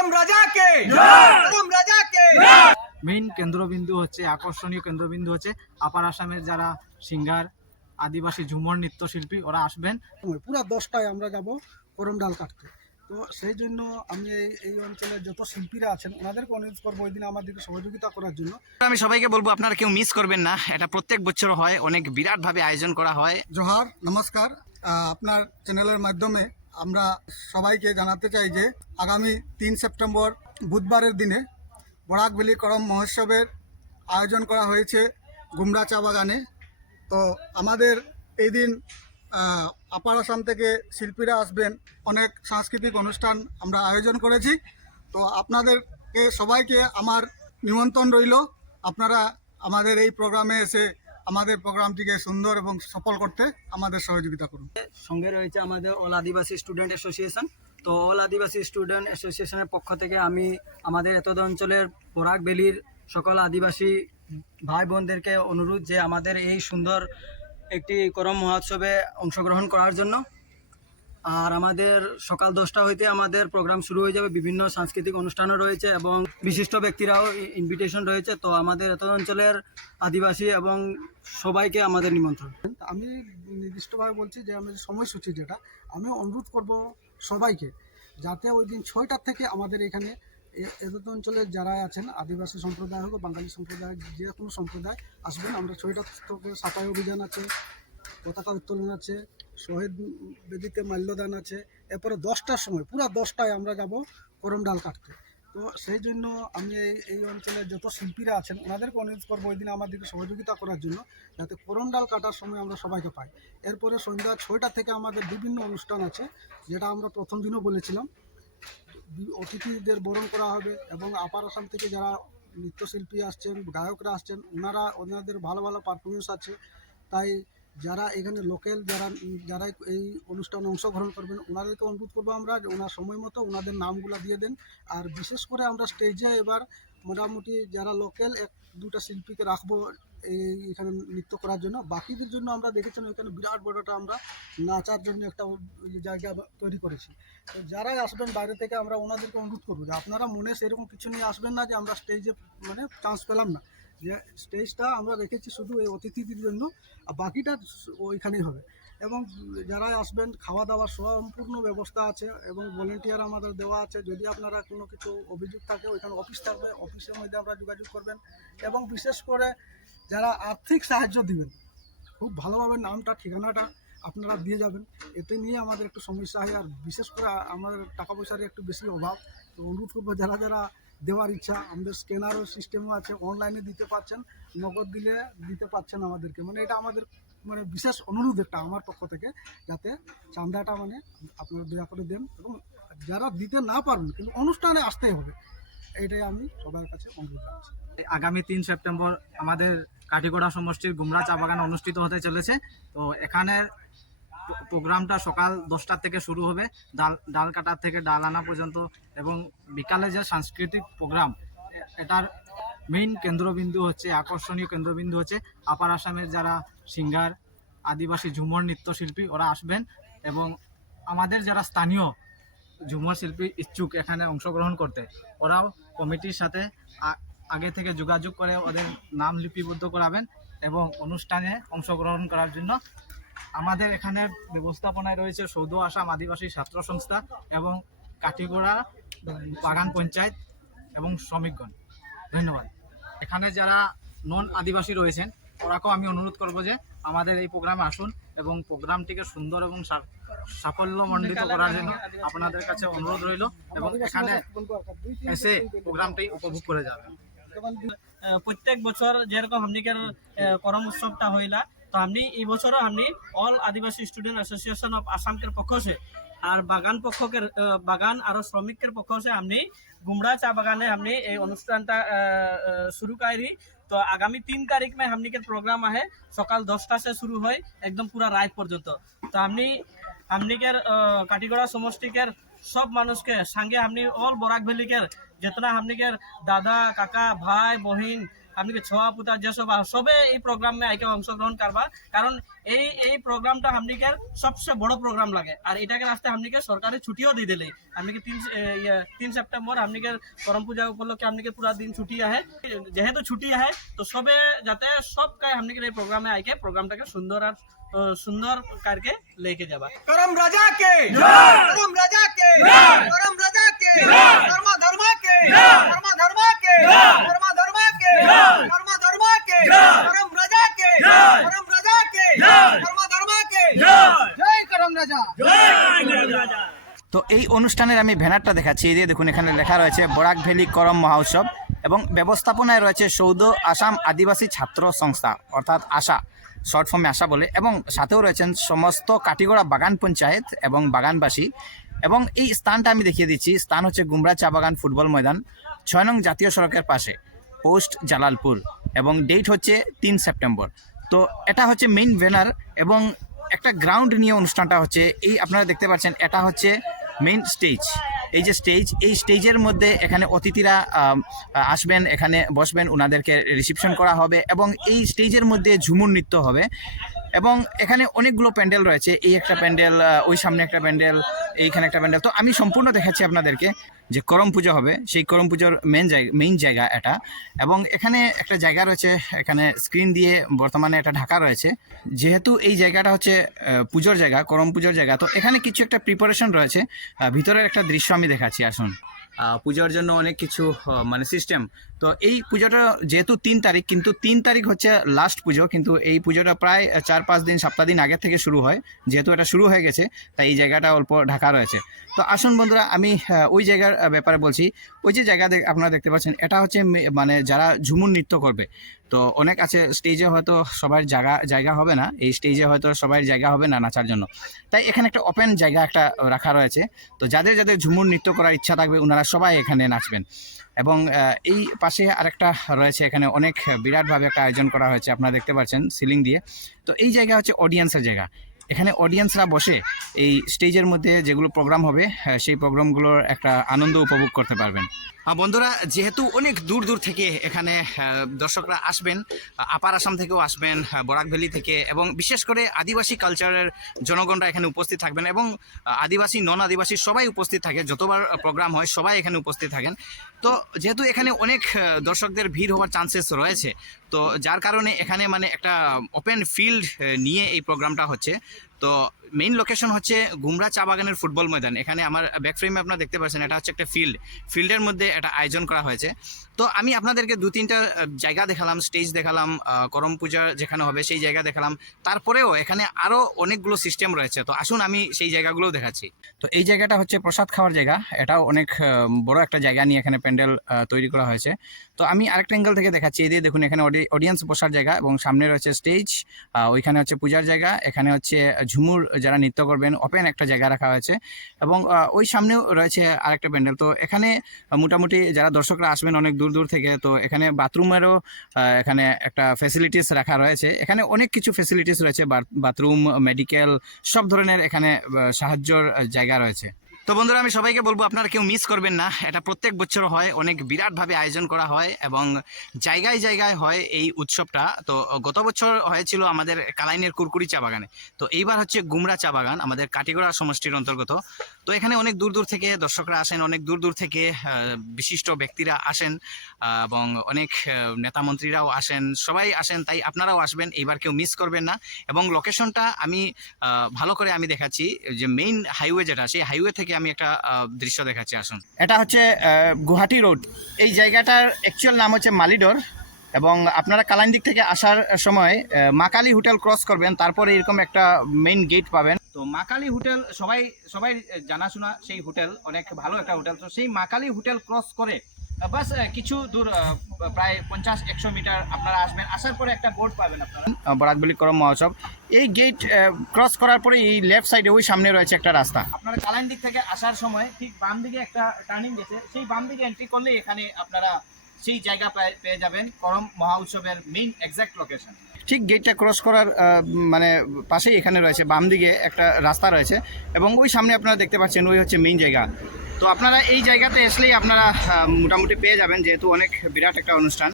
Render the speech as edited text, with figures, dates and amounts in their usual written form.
করম রাজাকে করম রাজাকে। মেইন কেন্দ্রবিন্দু হচ্ছে, আকর্ষণীয় কেন্দ্রবিন্দু হচ্ছে আপার আসামের যারা সিঙ্গার, আদিবাসী ঝুমর নৃত্যশিল্পী ওরা আসবেন। পুরা 10টায় আমরা যাব করম ডাল কাটতে। তো সেই জন্য আমি এই অঞ্চলের যত শিল্পীরা আছেন ওনাদেরকে অনুরোধ করবো ওই দিন আমাদেরকে সহযোগিতা করার জন্য। আমি সবাইকে বলবো আপনারা কেউ মিস করবেন না, এটা প্রত্যেক বছর হয়, অনেক বিরাট ভাবে আয়োজন করা হয়। জোহার, নমস্কার। আপনার চ্যানেলের মাধ্যমে আমরা সবাইকে জানাতে চাই যে আগামী 3 সেপ্টেম্বর বুধবারের দিনে বরাক ভ্যালি করম মহোৎসবের আয়োজন করা হয়েছে গুমরা চা বাগানে। তো আমাদের এই দিন আপার আসাম থেকে শিল্পীরা আসবেন, অনেক সাংস্কৃতিক অনুষ্ঠান আমরা আয়োজন করেছি। তো আপনাদেরকে সবাইকে আমার নিমন্ত্রণ রইল, আপনারা আমাদের এই প্রোগ্রামে এসে আমাদের প্রোগ্রামটিকে সুন্দর এবং সফল করতে আমাদের সহযোগিতা করুন। সঙ্গে রয়েছে আমাদের অল আদিবাসী স্টুডেন্ট অ্যাসোসিয়েশন। তো অল আদিবাসী স্টুডেন্ট অ্যাসোসিয়েশনের পক্ষ থেকে আমি আমাদের এতদ অঞ্চলের বরাক ভ্যালির সকল আদিবাসী ভাই বোনদেরকে অনুরোধ যে আমাদের এই সুন্দর একটি করম মহোৎসবে অংশগ্রহণ করার জন্য। আর আমাদের সকাল 10টা হইতে আমাদের প্রোগ্রাম শুরু হয়ে যাবে, বিভিন্ন সাংস্কৃতিক অনুষ্ঠানও রয়েছে এবং বিশিষ্ট ব্যক্তিরাও ইনভিটেশন রয়েছে। তো আমাদের এতদ অঞ্চলের আদিবাসী এবং সবাইকে আমাদের নিমন্ত্রণ। আমি নির্দিষ্টভাবে বলছি যে আমাদের সময়সূচি যেটা, আমি অনুরোধ করব সবাইকে যাতে ওই দিন 6টার থেকে আমাদের এখানে এতদ অঞ্চলের যারা আছেন, আদিবাসী সম্প্রদায় হোক বাঙালি সম্প্রদায়, যে কোনো সম্প্রদায় আসবেন। আমরা 6টা থেকে সাফাই অভিযান আছে, পতাকা উত্তোলন আছে, শহীদ বেদিতে মাল্যদান আছে, এরপরে 10টার সময় পুরা 10টায় আমরা যাব করম ডাল কাটতে। তো সেই জন্য আমি এই অঞ্চলের যত শিল্পীরা আছেন ওনাদেরকে অনুরোধ করবো ওই দিন আমাদেরকে সহযোগিতা করার জন্য, যাতে করম ডাল কাটার সময় আমরা সবাইকে পাই। এরপরে সন্ধ্যা 6টা থেকে আমাদের বিভিন্ন অনুষ্ঠান আছে, যেটা আমরা প্রথম দিনও বলেছিলাম। অতিথিদের বরণ করা হবে এবং আপার আসাম থেকে যারা নৃত্যশিল্পী আসছেন, গায়করা আসছেন, ওনাদের ভালো ভালো পারফরমেন্স আছে। তাই যারা এখানে লোকাল যারা এই অনুষ্ঠানে অংশগ্রহণ করবেন ওনাদেরকে অনুরোধ করবো আমরা যে ওনার সময় মতো ওনাদের নামগুলো দিয়ে দেন। আর বিশেষ করে আমরা স্টেজে এবার মোটামুটি যারা লোকাল 1-2টা শিল্পীকে রাখবো এখানে নৃত্য করার জন্য। বাকিদের জন্য আমরা দেখেছেন ওইখানে বিরাট বড়টা আমরা নাচার জন্য একটা জায়গা তৈরি করেছি। তো যারাই আসবেন বাইরে থেকে আমরা ওনাদেরকে অনুরোধ করবো যে আপনারা মনে সেরকম কিছু নিয়ে আসবেন না যে আমরা স্টেজে মানে চান্স পেলাম না, যে স্টেজটা আমরা রেখেছি শুধু এই অতিথিদের জন্য, আর বাকিটা ওইখানেই হবে। এবং যারা আসবেন খাওয়া দাওয়ার সম্পূর্ণ ব্যবস্থা আছে এবং ভলেন্টিয়ার আমাদের দেওয়া আছে। যদি আপনারা কোনো কিছু অভিযোগ থাকে ওইখানে অফিস থাকবে, অফিসের মধ্যে আমরা যোগাযোগ করবেন। এবং বিশেষ করে যারা আর্থিক সাহায্য দিবেন খুব ভালোভাবে নামটা ঠিকানাটা আপনারা দিয়ে যাবেন, এতে নিয়ে আমাদের একটু সমস্যা হয়। আর বিশেষ করে আমাদের টাকা পয়সার একটু বেশি অভাব। তো অনুরোধ করবো যারা যারা দেওয়ার ইচ্ছা, আমাদের স্ক্যানারও সিস্টেমও আছে, অনলাইনে দিতে পারছেন, নগদ দিলে দিতে পারছেন আমাদেরকে। মানে এটা আমাদের মানে বিশেষ অনুরোধ একটা আমার পক্ষ থেকে, যাতে চাঁদাটা মানে আপনারা দয়া করে দেন এবং যারা দিতে না পারবেন কিন্তু অনুষ্ঠানে আসতেই হবে, এটাই আমি সবার কাছে অনুরোধ করছি। আগামী 3 সেপ্টেম্বর আমাদের কাঠিগড়া সমষ্টির গুমরা চা বাগান অনুষ্ঠিত হতে চলেছে। তো এখানে প্রোগ্রামটা সকাল 10টা থেকে শুরু হবে, ডাল কাটার থেকে ডাল আনা পর্যন্ত, এবং বিকালে যে সাংস্কৃতিক প্রোগ্রাম, এটার মেইন কেন্দ্রবিন্দু হচ্ছে, আকর্ষণীয় কেন্দ্রবিন্দু হচ্ছে আপার আসামের যারা সিঙ্গার, আদিবাসী ঝুমর নৃত্যশিল্পী ওরা আসবেন। এবং আমাদের যারা স্থানীয় ঝুমর শিল্পী ইচ্ছুক এখানে অংশগ্রহণ করতে, ওরাও কমিটির সাথে আগে থেকে যোগাযোগ করে ওদের নাম লিপিবদ্ধ করাবেন এবং অনুষ্ঠানে অংশগ্রহণ করার জন্য। আমাদের এখানে ব্যবস্থাপনায় রয়েছে সৌদ আসাম আদিবাসী ছাত্র সংস্থা এবং কাঠিগড়া বাগান পঞ্চায়েত এবং শ্রমিকগণ। ধন্যবাদ। এখানে যারা নন আদিবাসী রয়েছেন ওরাকেও আমি অনুরোধ করব যে আমাদের এই প্রোগ্রামে আসুন এবং প্রোগ্রামটিকে সুন্দর এবং সাফল্যমণ্ডিত করার জন্য আপনাদের কাছে অনুরোধ রইল এবং এখানে এসে প্রোগ্রামটি উপভোগ করে যাবেন। প্রত্যেক বছর যেরকম हमनिकर করম উৎসবটা হইলা, তো हमनी এই বছরও हमनी all Adivasi student association of Assam के पक्ष से আর বাগান আর শ্রমিকের পক্ষ से हमनी गुमरा चा बागाने हमनी এই অনুষ্ঠানটা शुरू करी। तो आगामी 3 तारीख में हमनी के प्रोग्राम है, सकाल 10टा से शुरू है एकदम पूरा रात पर्यंत। तो हमनी के काठीगड़ा समष्टि के सब मानुष के संगे हमनी ऑल बराक भैली के जितना हमनी के दादा काका भाई बहन हमने छोआ पुता जैसो सबे এই প্রোগ্রামে আইকে অংশগ্রহণ করবা কারণ এই প্রোগ্রামটা हमने के सबसे बड़ो प्रोग्राम लगे और এটাকে রাস্তে हमने के सरकारी छुट्टियों दी दिले हमने के 3 सितंबर हमने के करम पूजा उपलक्षे हमने के पूरा दिन छुट्टी है जेहेतु छुट्टी है तो सबे जाते सब का हमने के प्रोग्राम में आके प्रोग्रामটাকে सुंदर करके लेके जाबा करम राजा के करम राजा के करम राजा के कर्मा धर्मा के कर्मा धर्मा के कर्मा धर्मा के कर्मा धर्मा के करम राजा के करम राजा के कर्मा धर्मा के जय करम राजा তো এই অনুষ্ঠানের আমি ব্যানারটা দেখাচ্ছি, এই যে দেখুন এখানে লেখা রয়েছে বরাক ভ্যালি করম মহোৎসব এবং ব্যবস্থাপনায় রয়েছে সৌদ আসাম আদিবাসী ছাত্র সংস্থা অর্থাৎ আশা, শর্ট ফর্মে আশা বলে, এবং সাথেও রয়েছেন সমস্ত কাটিগড়া বাগান পঞ্চায়েত এবং বাগানবাসী। এবং এই স্থানটা আমি দেখিয়ে দিচ্ছি, স্থান হচ্ছে গুমরা চা বাগান ফুটবল ময়দান, 6 নং জাতীয় সড়কের পাশে, পোস্ট জালালপুর, এবং ডেট হচ্ছে 3 সেপ্টেম্বর। তো এটা হচ্ছে মেইন ব্যানার এবং একটা গ্রাউন্ড নিয়ে অনুষ্ঠানটা হচ্ছে। এই আপনারা দেখতে পাচ্ছেন এটা হচ্ছে মেইন স্টেজ। এই যে স্টেজ, এই স্টেজের মধ্যে এখানে অতিথিরা আসবেন, এখানে বসবেন, ওনাদেরকে রিসিপশন করা হবে এবং এই স্টেজের মধ্যে ঝুমুর নৃত্য হবে। এবং এখানে অনেকগুলো প্যান্ডেল রয়েছে, এই একটা প্যান্ডেল, ওই সামনে একটা প্যান্ডেল, এইখানে একটা প্যান্ডেল। তো আমি সম্পূর্ণ দেখাচ্ছি আপনাদেরকে যে করম পুজো হবে, সেই করম পুজোর মেইন জায়গা এটা। এবং এখানে একটা জায়গা রয়েছে, এখানে স্ক্রিন দিয়ে বর্তমানে এটা ঢাকা রয়েছে। যেহেতু এই জায়গাটা হচ্ছে পুজোর জায়গা, করম পুজোর জায়গা, তো এখানে কিছু একটা প্রিপারেশন রয়েছে। ভিতরের একটা দৃশ্য আমি দেখাচ্ছি, আসুন। পুজোর জন্য অনেক কিছু মানে সিস্টেম। তো এই পুজোটা যেহেতু 3 তারিখ, কিন্তু 3 তারিখ হচ্ছে লাস্ট পুজো, কিন্তু এই পুজোটা প্রায় 4-5 দিন, সপ্তাহ দিন আগে থেকে শুরু হয়। যেহেতু এটা শুরু হয়ে গেছে তাই এই জায়গাটা অল্প ঢাকা রয়েছে। তো আসুন বন্ধুরা, আমি ওই জায়গার ব্যাপারে বলছি। ওই যে জায়গা আপনারা দেখতে পাচ্ছেন, এটা হচ্ছে মানে যারা ঝুমুর নৃত্য করবে। তো অনেক আছে, স্টেজে হয়তো সবার জায়গা হবে না, এই স্টেজে হয়তো সবার জায়গা হবে না নাচার জন্য, তাই এখানে একটা ওপেন জায়গা একটা রাখা রয়েছে। তো যাদের ঝুমুর নৃত্য করার ইচ্ছা থাকবে ওনারা সবাই এখানে নাচবেন। এবং এই পাশে আরেকটা রয়েছে, এখানে অনেক বিরাটভাবে একটা আয়োজন করা হয়েছে, আপনারা দেখতে পাচ্ছেন সিলিং দিয়ে। তো এই জায়গা হচ্ছে অডিয়েন্সের জায়গা, এখানে অডিয়েন্সরা বসে এই স্টেজের মধ্যে যেগুলো প্রোগ্রাম হবে সেই প্রোগ্রামগুলোর একটা আনন্দ উপভোগ করতে পারবেন। বন্ধুরা, যেহেতু অনেক দূর দূর থেকে এখানে দর্শকরা আসবেন, আপার আসাম থেকেও আসবেন, বরাক ভ্যালি থেকে, এবং বিশেষ করে আদিবাসী কালচারের জনগণরা এখানে উপস্থিত থাকবেন এবং আদিবাসী নন আদিবাসী সবাই উপস্থিত থাকে, যতবার প্রোগ্রাম হয় সবাই এখানে উপস্থিত থাকেন। তো যেহেতু এখানে অনেক দর্শকদের ভিড় হওয়ার চান্সেস রয়েছে, তো যার কারণে এখানে মানে একটা ওপেন ফিল্ড নিয়ে এই প্রোগ্রামটা হচ্ছে। তো মেইন লোকেশন হচ্ছে গুমরা চা বাগানের ফুটবল ময়দান। এখানে আমার ব্যাক ফ্রেমে আপনারা দেখতে পাচ্ছেন, এটা হচ্ছে একটা ফিল্ডের মধ্যে এটা আয়োজন করা হয়েছে। তো আমি আপনাদেরকে 2-3টা জায়গা দেখালাম, স্টেজ দেখালাম, করম পূজা যেখানে হবে সেই জায়গা দেখালাম। তারপরেও এখানে আরও অনেকগুলো সিস্টেম রয়েছে, তো আসুন আমি সেই জায়গাগুলোও দেখাচ্ছি। তো এই জায়গাটা হচ্ছে প্রসাদ খাওয়ার জায়গা, এটাও অনেক বড় একটা জায়গা নিয়ে এখানে প্যান্ডেল তৈরি করা হয়েছে। তো আমি আরেকটা অ্যাঙ্গেল থেকে দেখাচ্ছি, এই দিয়ে দেখুন এখানে অডিয়েন্স বসার জায়গা এবং সামনে রয়েছে স্টেজ, ওইখানে হচ্ছে পূজার জায়গা, এখানে হচ্ছে ঝুমুর যারা নৃত্য করবেন ওপেন একটা জায়গা রাখা হয়েছে, এবং ওই সামনেও রয়েছে আরেকটা প্যান্ডেল। তো এখানে মোটামুটি যারা দর্শকরা আসবেন অনেক দূর দূর থেকে, তো এখানে বাথরুমেরও এখানে একটা ফ্যাসিলিটিস রাখা রয়েছে। এখানে অনেক কিছু ফ্যাসিলিটিস রয়েছে, বাথরুম, মেডিকেল, সব ধরনের এখানে সাহায্যর জায়গা রয়েছে। তো বন্ধুরা, আমি সবাইকে বলবো আপনারা কেউ মিস করবেন না, এটা প্রত্যেক বছর হয়, অনেক বিরাটভাবে আয়োজন করা হয় এবং জায়গায় জায়গায় হয় এই উৎসবটা। তো গত বছর হয়েছিল আমাদের কালাইনের কুরকুরি চা বাগানে, তো এইবার হচ্ছে গুমরা চা বাগান, আমাদের কাটিগড়া সমষ্টির অন্তর্গত। তো এখানে অনেক দূর দূর থেকে দর্শকরা আসেন, অনেক দূর দূর থেকে বিশিষ্ট ব্যক্তিরা আসেন এবং অনেক নেতা মন্ত্রীরাও আসেন, সবাই আসেন, তাই আপনারাও আসবেন, এইবার কেউ মিস করবেন না। এবং লোকেশনটা আমি ভালো করে আমি দেখাচ্ছি, যে মেইন হাইওয়ে যেটা, সেই হাইওয়ে থেকে আমি একটা দৃশ্য দেখাচ্ছি, আসুন। এটা হচ্ছে গুয়াহাটি রোড, এই জায়গাটার অ্যাকচুয়াল নাম হচ্ছে মালিডোর। এবং আপনারা কালাইন দিক থেকে আসার সময় মাকালি হোটেল ক্রস করবেন, তারপরে এরকম একটা মেইন গেট পাবেন। তো মাকালি হোটেল সবাই জানাশোনা, সেই হোটেল অনেক ভালো একটা হোটেল। তো সেই মাকালি হোটেল ক্রস করে বাস কিছু দূর, প্রায় 50-100 মিটার আপনারা আসবেন, আসার পরে একটা বোর্ড পাবেন আপনারা, বরাক ভ্যালি করম মহোৎসব। এই গেট ক্রস করার পরে এই লেফট সাইডে ওই সামনে রয়েছে একটা রাস্তা। আপনারা কালাইন দিক থেকে আসার সময় ঠিক বাম দিকে একটা টার্নিং গেছে, সেই বাম দিকে এন্ট্রি করলে এখানে আপনারা সেই জায়গা পেয়ে যাবেন, করম মহা উৎসবের মেইন এক্সাক্ট লোকেশন। ঠিক গেটটা ক্রস করার মানে পাশেই এখানে রয়েছে, বাম দিকে একটা রাস্তা রয়েছে এবং ওই সামনে আপনারা দেখতে পাচ্ছেন ওই হচ্ছে মেইন জায়গা। তো আপনারা এই জায়গাতে আসলেই আপনারা মোটামুটি পেয়ে যাবেন, যেহেতু অনেক বিরাট একটা অনুষ্ঠান।